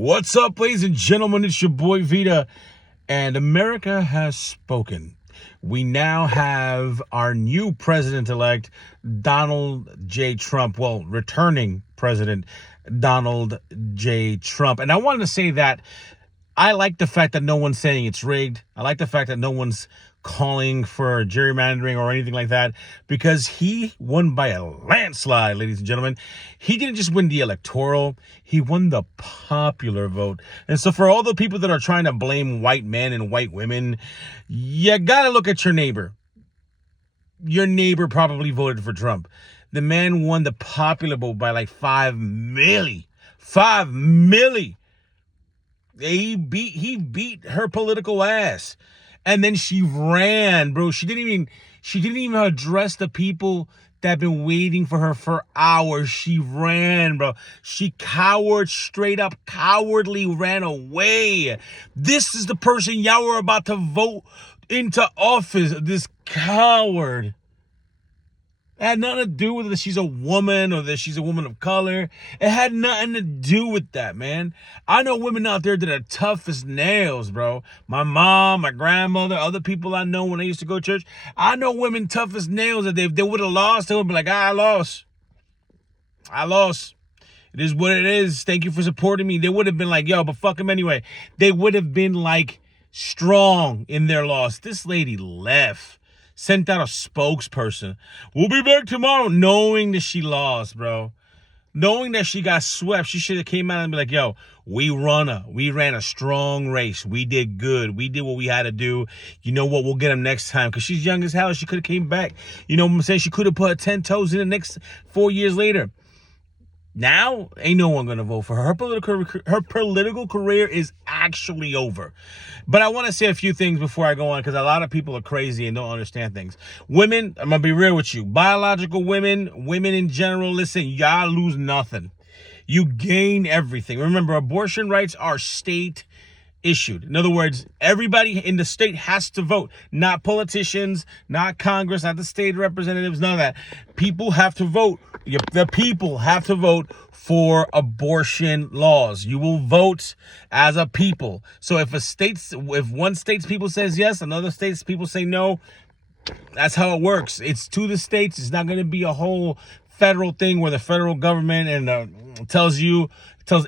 What's up, ladies and gentlemen? It's your boy Vita, and America has spoken. We now have our new president-elect, Donald J. Trump. Well, returning president, Donald J. Trump. And I wanted to say that I like the fact that no one's saying it's rigged. I like the fact that no one's calling for gerrymandering or anything like that, because he won by a landslide, ladies and gentlemen. He didn't just win the electoral, he won the popular vote. And so for all the people that are trying to blame white men and white women, you gotta look at your neighbor. Your neighbor probably voted for Trump. The man won the popular vote by like 5 milli. 5 milli. He beat her political ass. And then she ran, bro. She didn't even address the people that have been waiting for her for hours. She ran, bro. She straight up cowardly ran away. This is the person y'all were about to vote into office. This coward. It had nothing to do with that she's a woman or that she's a woman of color. It had nothing to do with that, man. I know women out there that are tough as nails, bro. My mom, my grandmother, other people I know when I used to go to church. I know women tough as nails that if they would have lost, they would be like, I lost. I lost. It is what it is. Thank you for supporting me. They would have been like, yo, but fuck him anyway. They would have been like strong in their loss. This lady left. Sent out a spokesperson. We'll be back tomorrow, knowing that she lost, bro. Knowing that she got swept, she should have came out and be like, yo, we ran a strong race. We did good. We did what we had to do. You know what? We'll get them next time. Because she's young as hell. She could have came back. You know what I'm saying? She could have put her 10 toes in the next 4 years later. Now, ain't no one going to vote for her. Her political career is actually over. But I want to say a few things before I go on, because a lot of people are crazy and don't understand things. Women, I'm going to be real with you. Biological women in general, listen, y'all lose nothing. You gain everything. Remember, abortion rights are state issued. In other words, everybody in the state has to vote. Not politicians, not Congress, not the state representatives, none of that. People have to vote. The people have to vote for abortion laws. You will vote as a if one state's people says yes, another state's people say no. That's how it works. It's to the states. It's not going to be a whole federal thing where the federal government tells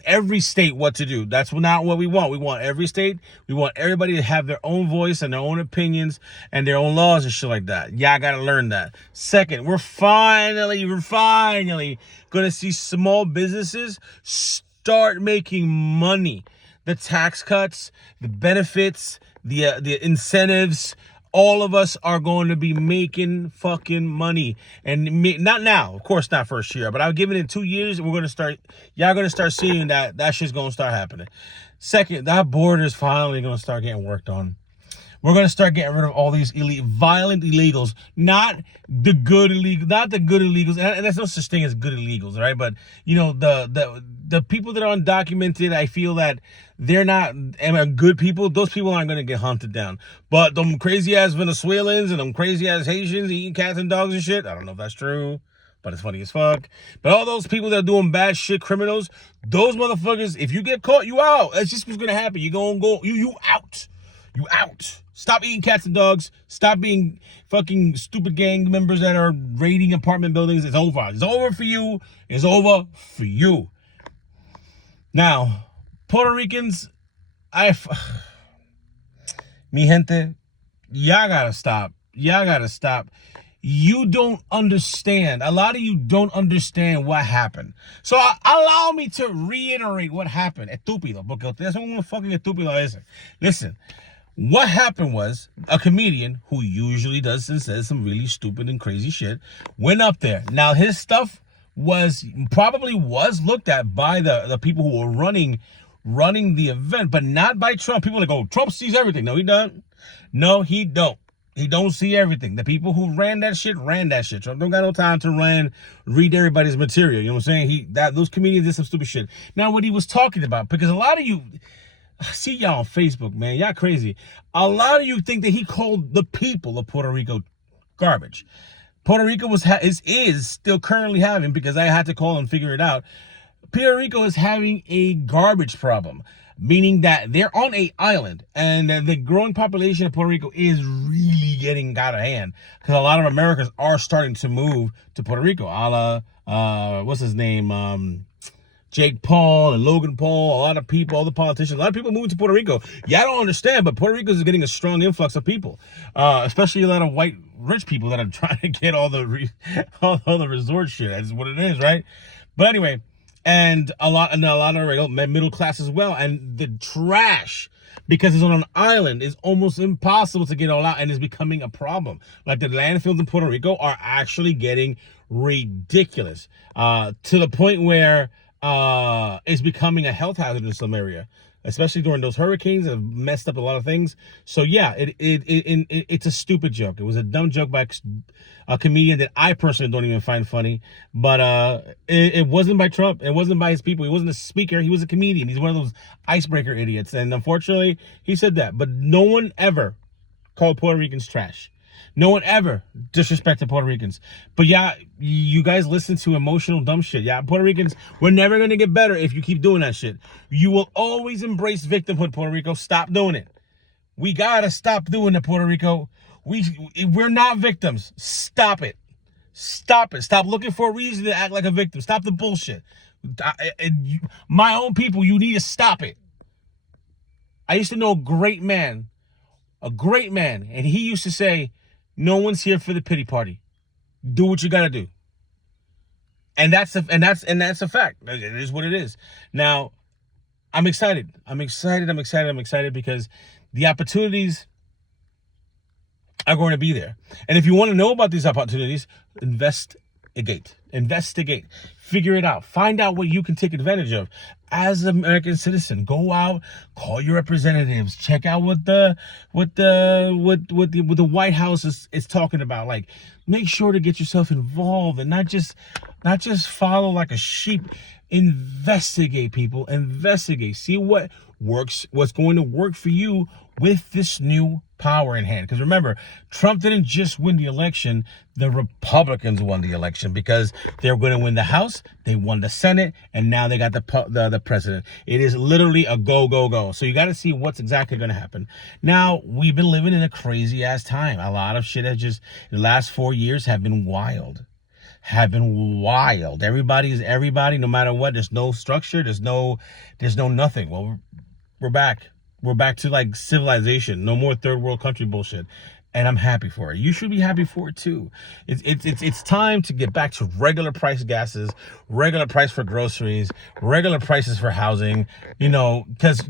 every state what to do. That's not what we want. We want every state. We want everybody to have their own voice and their own opinions and their own laws and shit like that. Y'all got to learn that. Second, we're finally going to see small businesses start making money. The tax cuts, the benefits, the incentives, all of us are going to be making fucking money. And not now, of course not first year, but I'll give it in 2 years. Y'all going to start seeing that shit's going to start happening. Second, that border is finally going to start getting worked on. We're going to start getting rid of all these violent illegals, not the good illegals. And there's no such thing as good illegals, right? But, you know, the people that are undocumented, I feel that they're not good people. Those people aren't going to get hunted down. But them crazy-ass Venezuelans and them crazy-ass Haitians eating cats and dogs and shit, I don't know if that's true, but it's funny as fuck. But all those people that are doing bad shit, criminals, those motherfuckers, if you get caught, you out. That's just what's going to happen. You out. You out. Stop eating cats and dogs. Stop being fucking stupid gang members that are raiding apartment buildings. It's over. It's over for you. It's over for you. Now, Puerto Ricans, mi gente, y'all gotta stop. Y'all gotta stop. You don't understand. A lot of you don't understand what happened. So allow me to reiterate what happened. Estúpido, porque ustedes son unos fucking estúpidos a veces. Listen. What happened was a comedian who usually does and says some really stupid and crazy shit went up there. Now, his stuff was looked at by the people who were running the event, but not by Trump. People are like, oh, Trump sees everything. No, he doesn't. No, he don't. He don't see everything. The people who ran that shit. Trump don't got no time to read everybody's material. You know what I'm saying? Those comedians did some stupid shit. Now, what he was talking about, because a lot of you, I see y'all on Facebook, man. Y'all crazy. A lot of you think that he called the people of Puerto Rico garbage. Puerto Rico is still currently having, because I had to call and figure it out, Puerto Rico is having a garbage problem, meaning that they're on a island, and the growing population of Puerto Rico is really getting out of hand because a lot of Americans are starting to move to Puerto Rico. A la, what's his name? Jake Paul and Logan Paul, a lot of people, all the politicians, a lot of people moving to Puerto Rico. Yeah, I don't understand, but Puerto Rico is getting a strong influx of people, especially a lot of white rich people that are trying to get all the all the resort shit. That's what it is, right? But anyway, and a lot of middle class as well, and the trash, because it's on an island, is almost impossible to get all out, and it's becoming a problem. Like the landfills in Puerto Rico are actually getting ridiculous, to the point where it's becoming a health hazard in some area, especially during those hurricanes that have messed up a lot of things. So yeah, it's a stupid joke. It was a dumb joke by a comedian that I personally don't even find funny. But it wasn't by Trump. It wasn't by his people. He wasn't a speaker. He was a comedian. He's one of those icebreaker idiots. And unfortunately, he said that. But no one ever called Puerto Ricans trash. No one ever disrespected Puerto Ricans. But yeah, you guys listen to emotional dumb shit. Yeah, Puerto Ricans, we're never going to get better if you keep doing that shit. You will always embrace victimhood, Puerto Rico. Stop doing it. We got to stop doing it, Puerto Rico. We're not victims. Stop it. Stop it. Stop looking for a reason to act like a victim. Stop the bullshit. My own people, you need to stop it. I used to know a great man, and he used to say, no one's here for the pity party. Do what you gotta do. And that's a fact. It is what it is. Now, I'm excited because the opportunities are going to be there. And if you want to know about these opportunities, investigate. Figure it out. Find out what you can take advantage of. As an American citizen, go out, call your representatives, check out what the White House is talking about. Like, make sure to get yourself involved and not just follow like a sheep. Investigate, people. Investigate. See what works, what's going to work for you with this new power in hand. Because remember, Trump didn't just win the election. The Republicans won the election because they're going to win the House. They won the Senate, and now they got the president. It is literally a go. So you got to see what's exactly going to happen. Now, we've been living in a crazy ass time. A lot of shit the last 4 years have been wild. Everybody, no matter what. There's no structure. There's no nothing. Well, we're back. We're back to like civilization. No more third world country bullshit. And I'm happy for it. You should be happy for it too. It's time to get back to regular price gases, regular price for groceries, regular prices for housing, because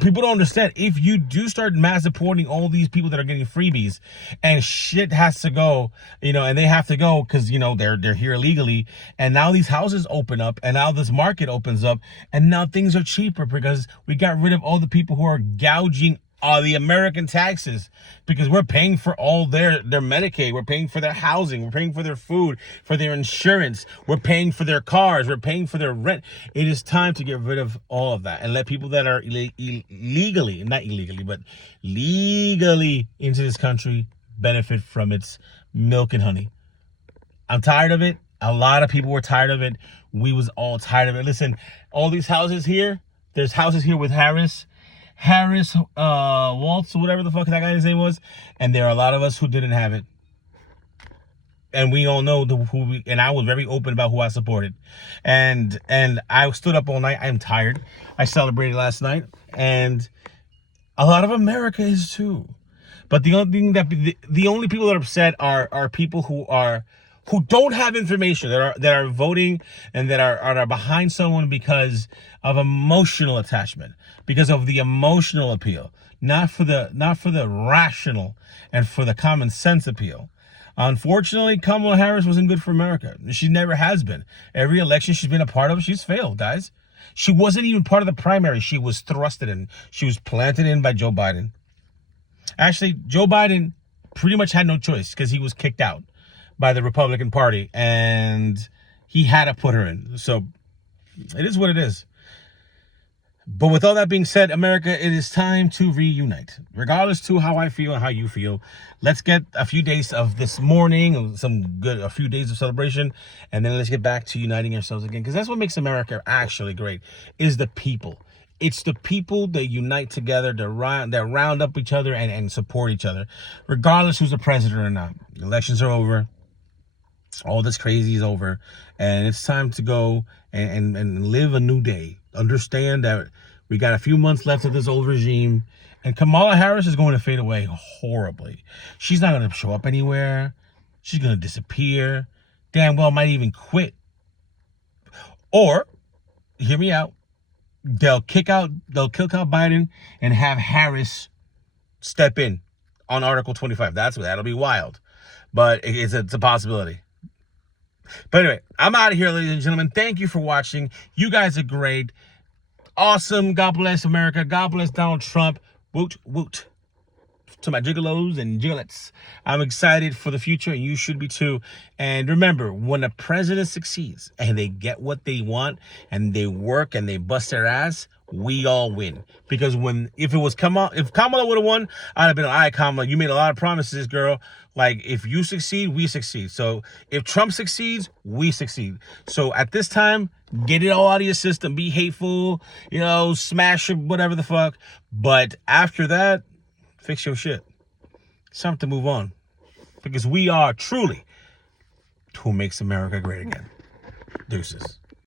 people don't understand. If you do start mass deporting all these people that are getting freebies and shit has to go, and they have to go because, they're here illegally, and now these houses open up and now this market opens up and now things are cheaper because we got rid of all the people who are gouging the American taxes, because we're paying for all their Medicaid, we're paying for their housing, we're paying for their food, for their insurance, we're paying for their cars, we're paying for their rent. It is time to get rid of all of that and let people that are legally into this country benefit from its milk and honey. I'm tired of it. A lot of people were tired of it. We was all tired of it. Listen, all these houses here, there's houses here with Harris Waltz, or whatever the fuck that guy's name was, and there are a lot of us who didn't have it, and we all know and I was very open about who I supported, and I stood up all night. I'm tired. I celebrated last night, and a lot of America is too. But the only people that are upset are people who don't have information, that are voting and that are behind someone because of emotional attachment, because of the emotional appeal, not for the rational and for the common sense appeal. Unfortunately, Kamala Harris wasn't good for America. She never has been. Every election she's been a part of, she's failed, guys. She wasn't even part of the primary. She was thrusted in. She was planted in by Joe Biden. Actually, Joe Biden pretty much had no choice because he was kicked out by the Republican Party, and he had to put her in. So it is what it is. But with all that being said, America, it is time to reunite. Regardless to how I feel and how you feel, let's get a few days of this morning, a few days of celebration, and then let's get back to uniting ourselves again. Because that's what makes America actually great, is the people. It's the people that unite together, that round up each other and support each other, regardless who's the president or not. Elections are over. All this crazy is over, and it's time to go and live a new day. Understand that we got a few months left of this old regime, and Kamala Harris is going to fade away horribly. She's not going to show up anywhere. She's going to disappear. Damn well might even quit. Or, hear me out, they'll kick out Biden and have Harris step in on Article 25. That'll be wild, but it's a possibility. But anyway, I'm out of here, ladies and gentlemen. Thank you for watching. You guys are great. Awesome. God bless America. God bless Donald Trump. Woot, woot. To my gigolos and gigolettes, I'm excited for the future, and you should be too. And remember, when a president succeeds and they get what they want and they work and they bust their ass, we all win. Because if Kamala would have won, I'd have been, all right, Kamala, you made a lot of promises, girl. Like, if you succeed, we succeed. So if Trump succeeds, we succeed. So at this time, get it all out of your system. Be hateful, smash it, whatever the fuck. But after that, fix your shit. It's time to move on. Because we are truly who makes America great again. Deuces.